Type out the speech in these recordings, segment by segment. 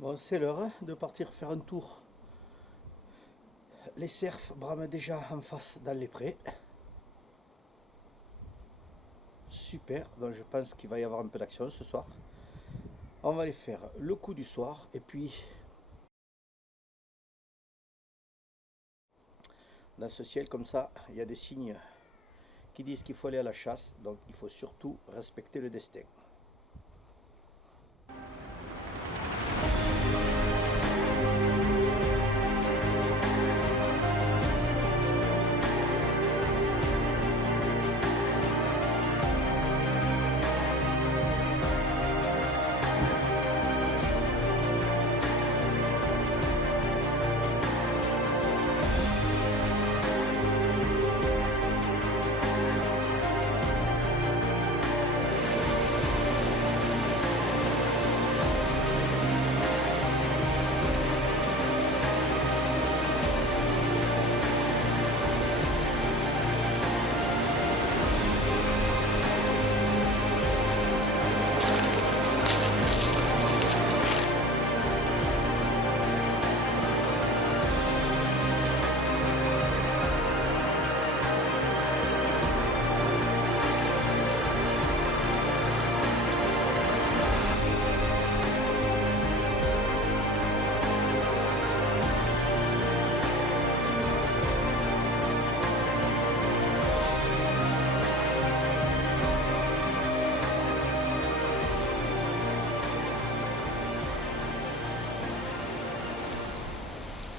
Bon, c'est l'heure hein, de partir faire un tour. Les cerfs brament déjà en face dans les prés. Super, donc je pense qu'il va y avoir un peu d'action ce soir. On va aller faire le coup du soir et puis dans ce ciel comme ça, il y a des signes qui disent qu'il faut aller à la chasse, donc il faut surtout respecter le destin.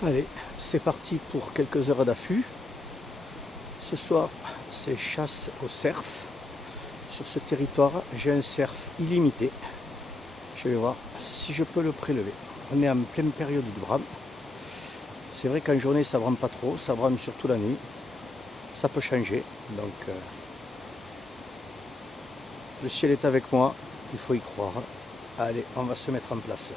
Allez, c'est parti pour quelques heures d'affût. Ce soir, c'est chasse au cerf. Sur ce territoire, j'ai un cerf illimité. Je vais voir si je peux le prélever. On est en pleine période de brame. C'est vrai qu'en journée, ça brame pas trop, ça brame surtout la nuit. Ça peut changer, donc le ciel est avec moi, il faut y croire. Allez, on va se mettre en place.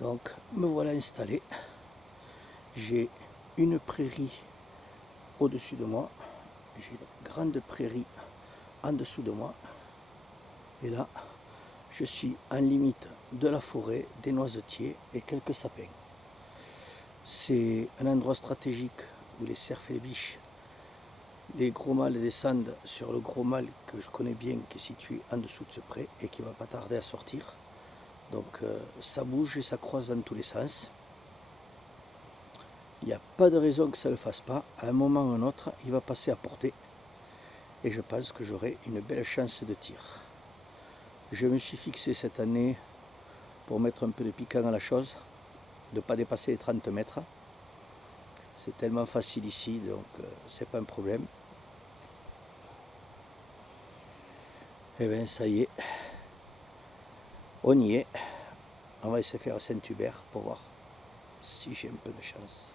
Donc me voilà installé. J'ai une prairie au-dessus de moi. J'ai une grande prairie en dessous de moi. Et là, je suis en limite de la forêt, des noisetiers et quelques sapins. C'est un endroit stratégique où les cerfs et les biches, les gros mâles descendent sur le gros mâle que je connais bien, qui est situé en dessous de ce pré et qui ne va pas tarder à sortir. Donc ça bouge et ça croise dans tous les sens. Il n'y a pas de raison que ça ne le fasse pas. À un moment ou à un autre, il va passer à portée. Et je pense que j'aurai une belle chance de tir. Je me suis fixé cette année pour mettre un peu de piquant à la chose, de ne pas dépasser les 30 mètres. C'est tellement facile ici, donc c'est pas un problème. Et bien ça y est, on y est. On va essayer de faire Saint-Hubert pour voir si j'ai un peu de chance.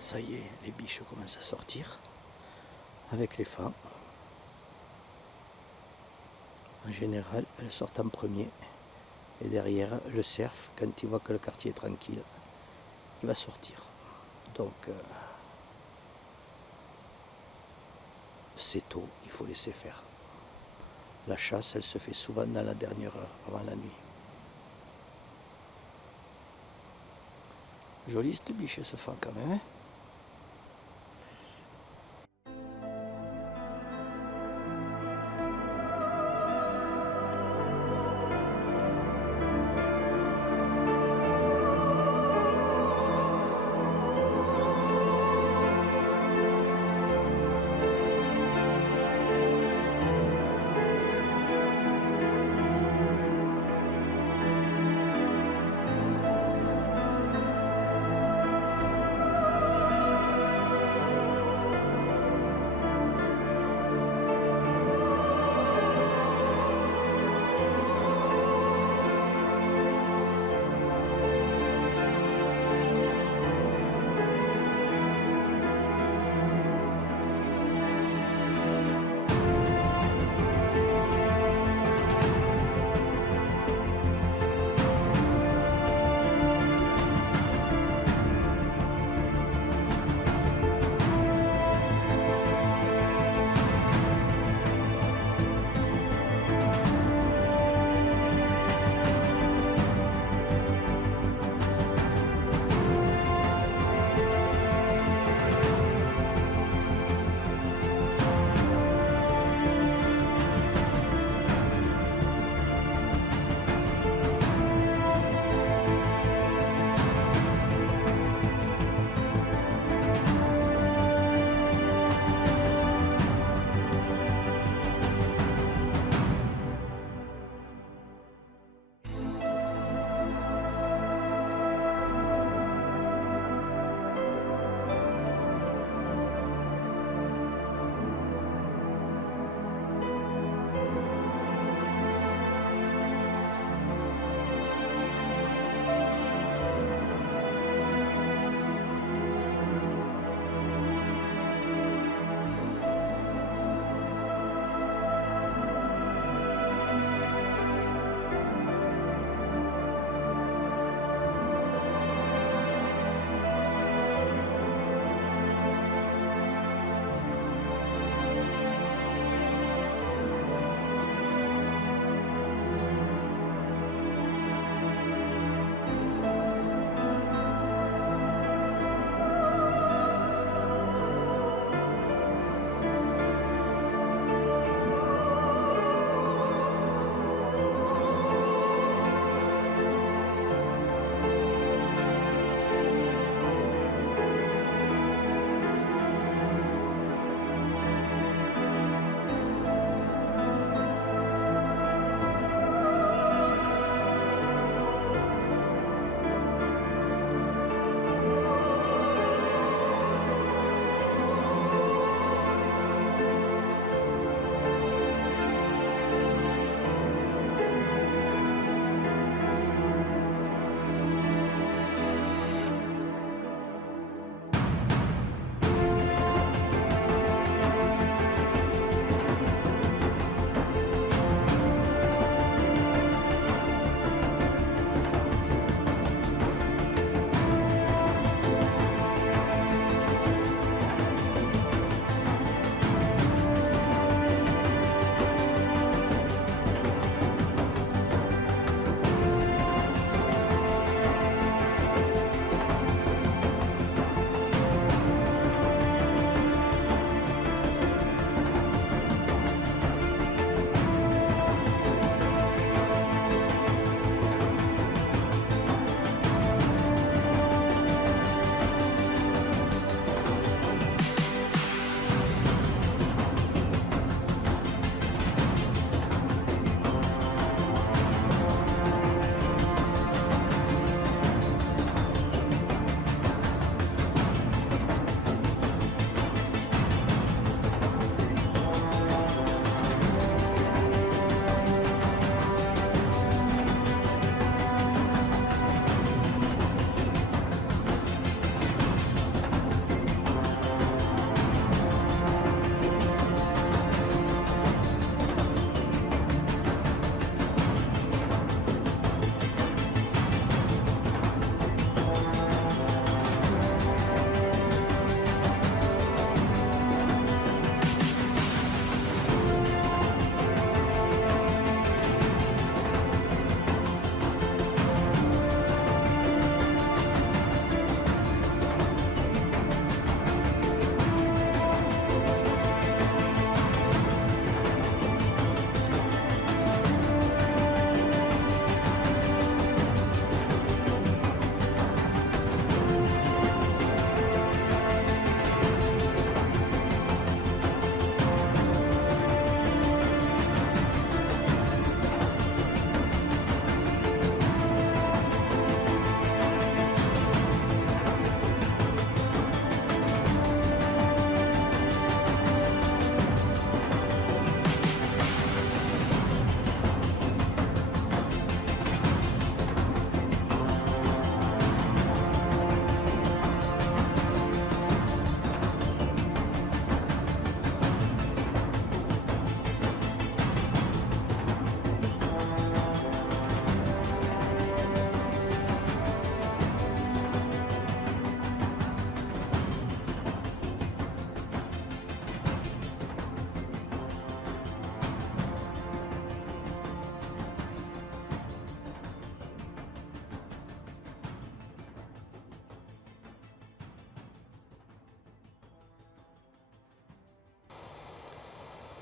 Ça y est, les biches commencent à sortir avec les fans. En général, elles sortent en premier. Et derrière, le cerf, quand il voit que le quartier est tranquille, il va sortir. Donc, c'est tôt, il faut laisser faire. La chasse, elle se fait souvent dans la dernière heure, avant la nuit. Jolie cette biche, ce fan quand même, hein.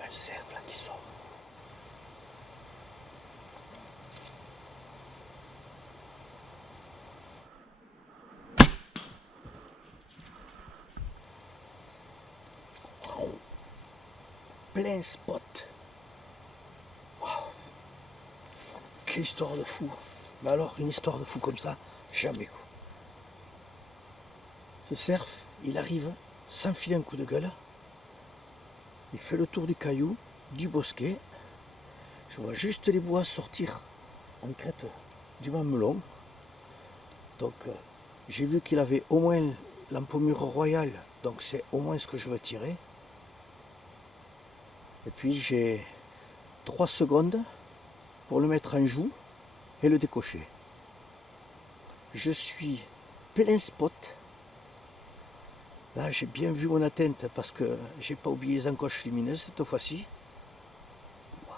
un cerf là qui sort. Wow. Plein spot. Wow. Quelle histoire de fou. Mais alors, une histoire de fou comme ça, jamais quoi. Ce cerf, il arrive sans filer un coup de gueule. Il fait le tour du caillou, du bosquet. Je vois juste les bois sortir en crête du mamelon. Donc j'ai vu qu'il avait au moins l'empaumure royale, donc c'est au moins ce que je veux tirer. Et puis j'ai 3 secondes pour le mettre en joue et le décocher. Je suis plein spot. Là j'ai bien vu mon atteinte parce que j'ai pas oublié les encoches lumineuses cette fois-ci. Waouh.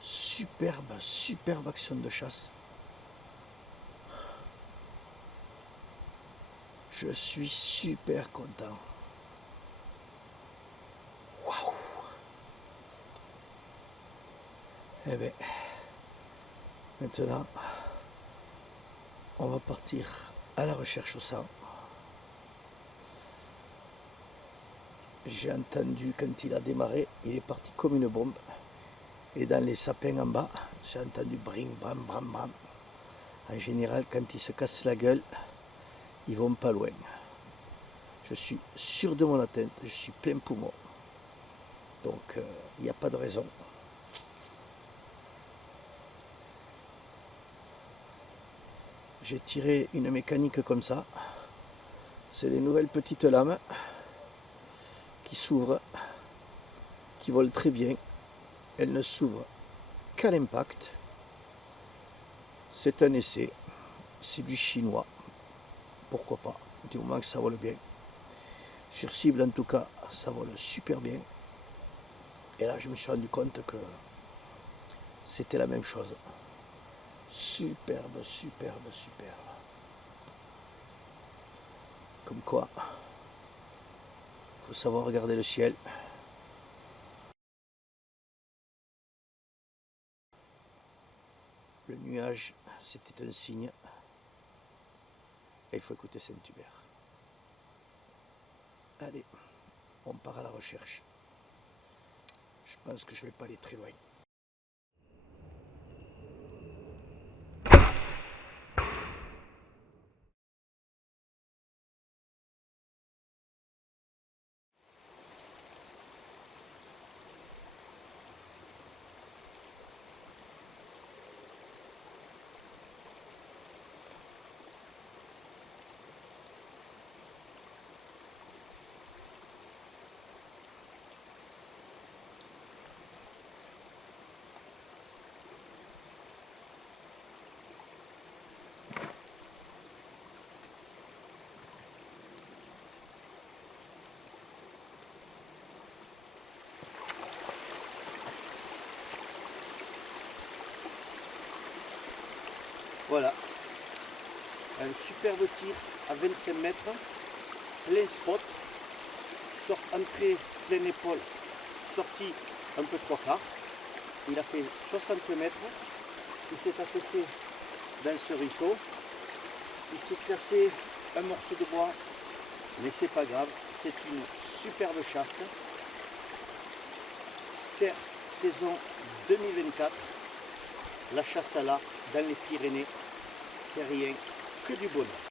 Superbe, superbe action de chasse. Je suis super content. Waouh. Eh bien, maintenant, on va partir à la recherche au sang. J'ai entendu quand il a démarré, il est parti comme une bombe. Et dans les sapins en bas, j'ai entendu bring, bram, bram, bram. En général, quand ils se cassent la gueule, ils vont pas loin. Je suis sûr de mon atteinte, je suis plein poumon. Donc, il n'y a pas de raison. J'ai tiré une mécanique comme ça. C'est des nouvelles petites lames qui s'ouvrent, qui volent très bien. Elles ne s'ouvrent qu'à l'impact. C'est un essai. C'est du chinois. Pourquoi pas, du moment que ça vole bien. Sur cible, en tout cas, ça vole super bien. Et là, je me suis rendu compte que c'était la même chose. Superbe, superbe, superbe. Comme quoi, il faut savoir regarder le ciel. Le nuage, c'était un signe. Et il faut écouter Saint-Hubert. Allez, on part à la recherche. Je pense que je ne vais pas aller très loin. Voilà, un superbe tir à 25 mètres, plein spot, entrée pleine épaule, sortie un peu 3/4. Il a fait 60 mètres, il s'est affaissé dans ce ruisseau, il s'est cassé un morceau de bois, mais c'est pas grave, c'est une superbe chasse. Cerf saison 2024, la chasse à l'arc dans les Pyrénées, c'est rien que du bonheur.